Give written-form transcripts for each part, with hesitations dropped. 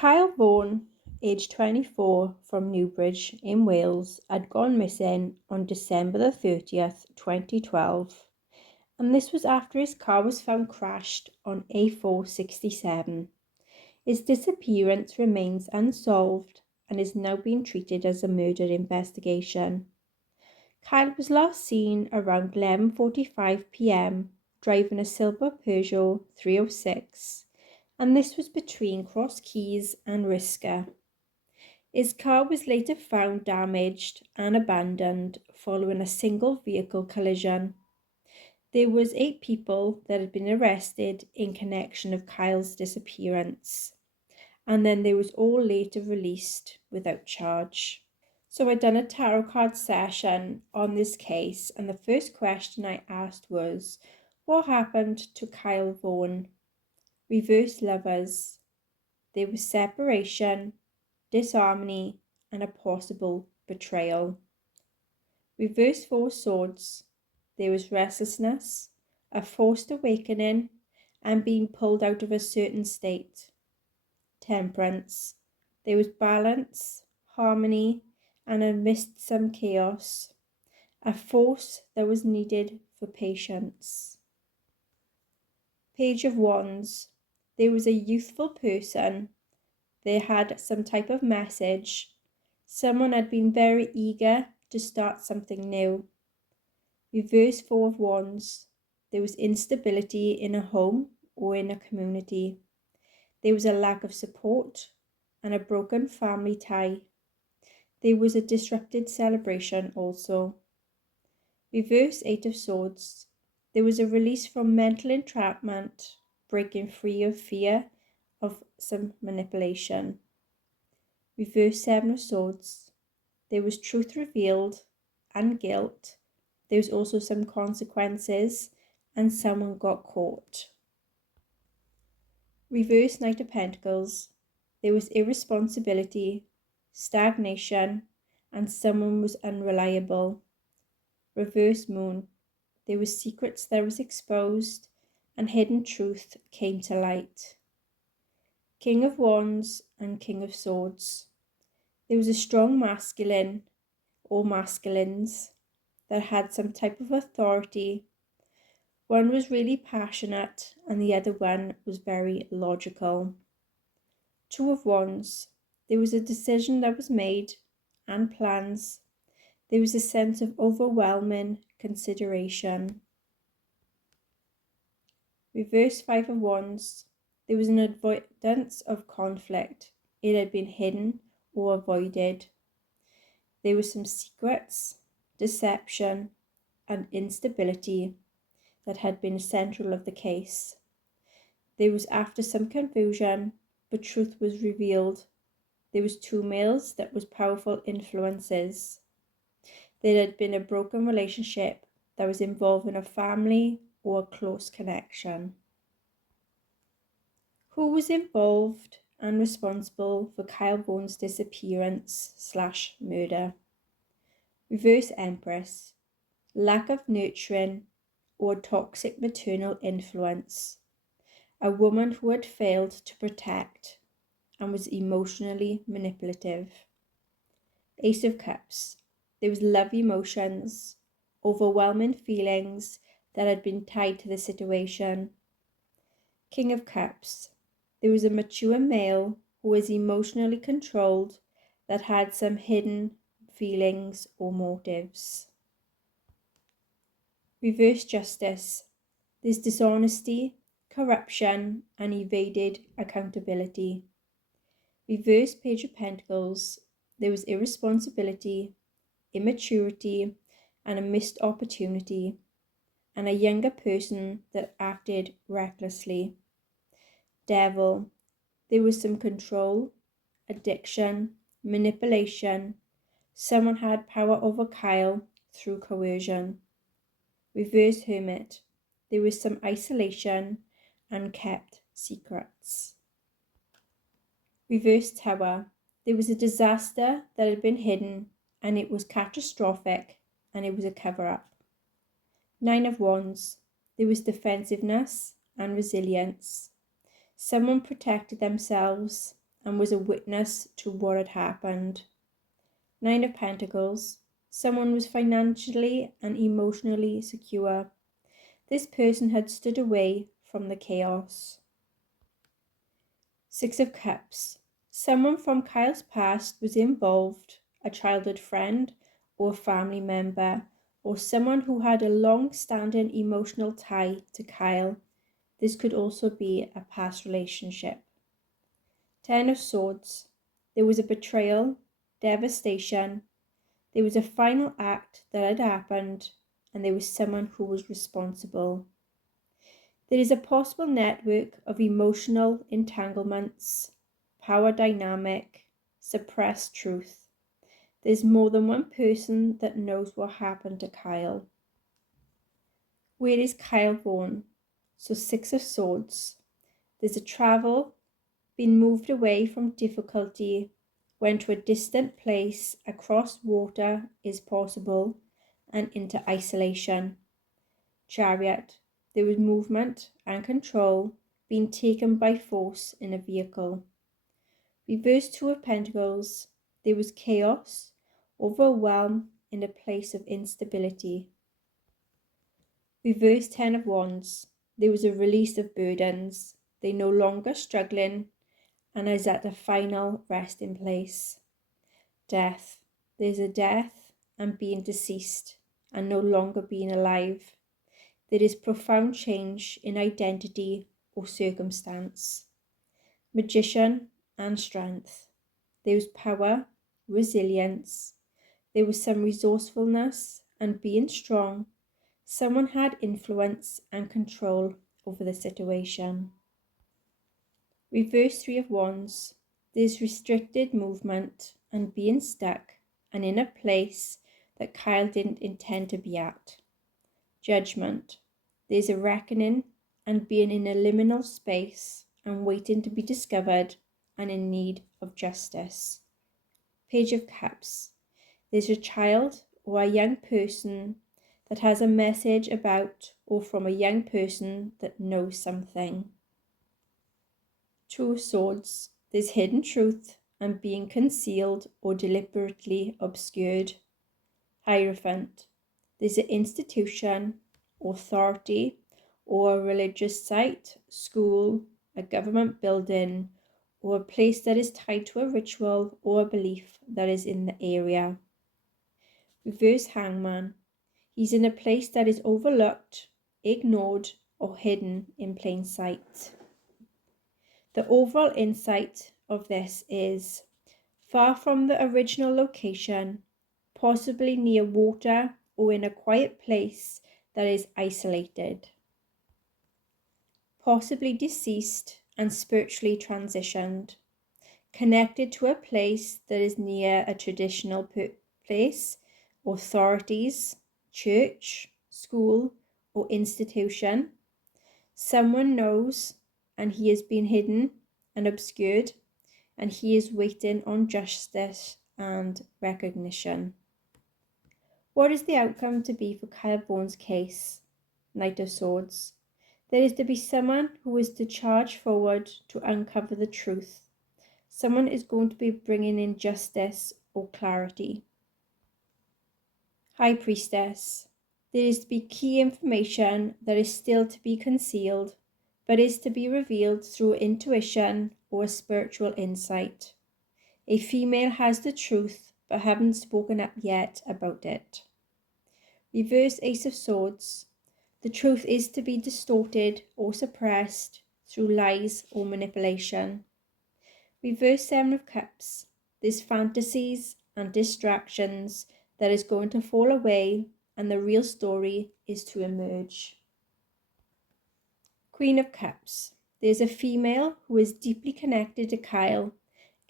Kyle Vaughan, aged 24, from Newbridge in Wales, had gone missing on December the 30th, 2012, and this was after his car was found crashed on A467. His disappearance remains unsolved and is now being treated as a murder investigation. Kyle was last seen around 11:45 p.m. driving a silver Peugeot 306, and this was between Cross Keys and Risca. His car was later found damaged and abandoned following a single vehicle collision. There was 8 people that had been arrested in connection of Kyle's disappearance, and then they was all later released without charge. So I done a tarot card session on this case, and the first question I asked was, what happened to Kyle Vaughan? Reverse lovers. There was separation, disharmony, and a possible betrayal. Reverse 4 swords. There was restlessness, a forced awakening, and being pulled out of a certain state. Temperance. There was balance, harmony, and amidst some chaos, a force that was needed for patience. Page of Wands. There was a youthful person. They had some type of message. Someone had been very eager to start something new. Reverse 4 of Wands. There was instability in a home or in a community. There was a lack of support and a broken family tie. There was a disrupted celebration also. Reverse 8 of Swords. There was a release from mental entrapment, breaking free of fear of some manipulation. Reverse 7 of Swords. There was truth revealed and guilt. There was also some consequences and someone got caught. Reverse Knight of Pentacles. There was irresponsibility, stagnation, and someone was unreliable. Reverse Moon. There were secrets that was exposed and hidden truth came to light. King of Wands and King of Swords. There was a strong masculine or masculines that had some type of authority. One was really passionate and the other one was very logical. 2 of Wands. There was a decision that was made and plans. There was a sense of overwhelming consideration. Reverse 5 of Wands. There was an avoidance of conflict. It had been hidden or avoided. There were some secrets, deception, and instability that had been central of the case. There was after some confusion, but truth was revealed. There was 2 males that was powerful influences. There had been a broken relationship that was involving a family or a close connection. Who was involved and responsible for Kyle Vaughan's disappearance/murder? Reverse Empress. Lack of nurturing or toxic maternal influence. A woman who had failed to protect and was emotionally manipulative. Ace of Cups. There was love emotions, overwhelming feelings that had been tied to the situation. King of Cups. There was a mature male who was emotionally controlled that had some hidden feelings or motives. Reverse Justice. There's dishonesty, corruption, and evaded accountability. Reverse Page of Pentacles. There was irresponsibility, immaturity, and a missed opportunity, and a younger person that acted recklessly. Devil. There was some control, addiction, manipulation. Someone had power over Kyle through coercion. Reverse Hermit. There was some isolation and kept secrets. Reverse Tower. There was a disaster that had been hidden and it was catastrophic and it was a cover-up. 9 of Wands. There was defensiveness and resilience. Someone protected themselves and was a witness to what had happened. Nine of Pentacles. Someone was financially and emotionally secure. This person had stood away from the chaos. Six of Cups. Someone from Kyle's past was involved, a childhood friend or a family member, or someone who had a long-standing emotional tie to Kyle. This could also be a past relationship. Ten of Swords. There was a betrayal, devastation. There was a final act that had happened, and there was someone who was responsible. There is a possible network of emotional entanglements, power dynamic, suppressed truth. There's more than one person that knows what happened to Kyle. Where is Kyle Vaughan? So Six of Swords. There's a travel, been moved away from difficulty, went to a distant place, across water is possible, and into isolation. Chariot. There was movement and control, being taken by force in a vehicle. Reverse Two of Pentacles. There was chaos, overwhelm in a place of instability. Reverse Ten of Wands. There was a release of burdens. They no longer struggling and is at a final resting place. Death. There's a death and being deceased and no longer being alive. There is profound change in identity or circumstance. Magician and strength. There was power, resilience. There was some resourcefulness and being strong. Someone had influence and control over the situation. Reverse Three of Wands. There's restricted movement and being stuck and in a place that Kyle didn't intend to be at. Judgment. There's a reckoning and being in a liminal space and waiting to be discovered and in need of justice. Page of Cups. There's a child or a young person that has a message about or from a young person that knows something. Two of Swords. There's hidden truth and being concealed or deliberately obscured. Hierophant. There's an institution, authority, or a religious site, school, a government building, or a place that is tied to a ritual or a belief that is in the area. Reverse Hangman. He's in a place that is overlooked, ignored, or hidden in plain sight. The overall insight of this is far from the original location, possibly near water or in a quiet place that is isolated. Possibly deceased and spiritually transitioned, connected to a place that is near a traditional place, authorities, church, school, or institution. Someone knows, and he has been hidden and obscured, and he is waiting on justice and recognition. What is the outcome to be for Kyle Vaughan's case? Knight of Swords. There is to be someone who is to charge forward to uncover the truth. Someone is going to be bringing in justice or clarity. High Priestess. There is to be key information that is still to be concealed, but is to be revealed through intuition or a spiritual insight. A female has the truth, but haven't spoken up yet about it. Reverse Ace of Swords. The truth is to be distorted or suppressed through lies or manipulation. Reverse Seven of Cups. There's fantasies and distractions that is going to fall away and the real story is to emerge. Queen of Cups. There's a female who is deeply connected to Kyle,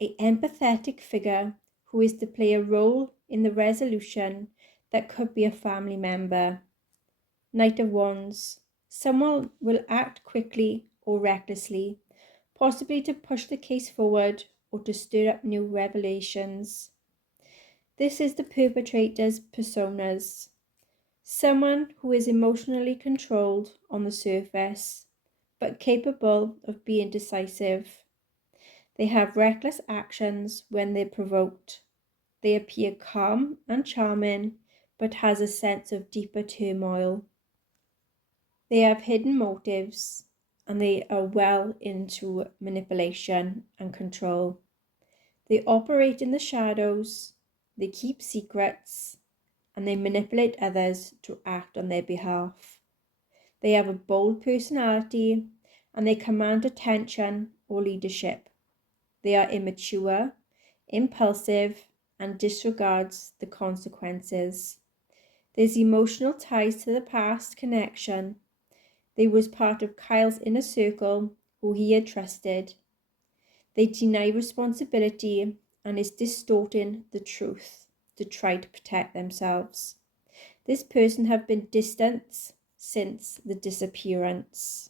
an empathetic figure who is to play a role in the resolution that could be a family member. Knight of Wands. Someone will act quickly or recklessly, possibly to push the case forward or to stir up new revelations. This is the perpetrator's personas. Someone who is emotionally controlled on the surface, but capable of being decisive. They have reckless actions when they're provoked. They appear calm and charming, but has a sense of deeper turmoil. They have hidden motives, and they are well into manipulation and control. They operate in the shadows, they keep secrets, and they manipulate others to act on their behalf. They have a bold personality, and they command attention or leadership. They are immature, impulsive, and disregards the consequences. There's emotional ties to the past connection. They was part of Kyle's inner circle who he had trusted. They deny responsibility and is distorting the truth to try to protect themselves. This person have been distant since the disappearance.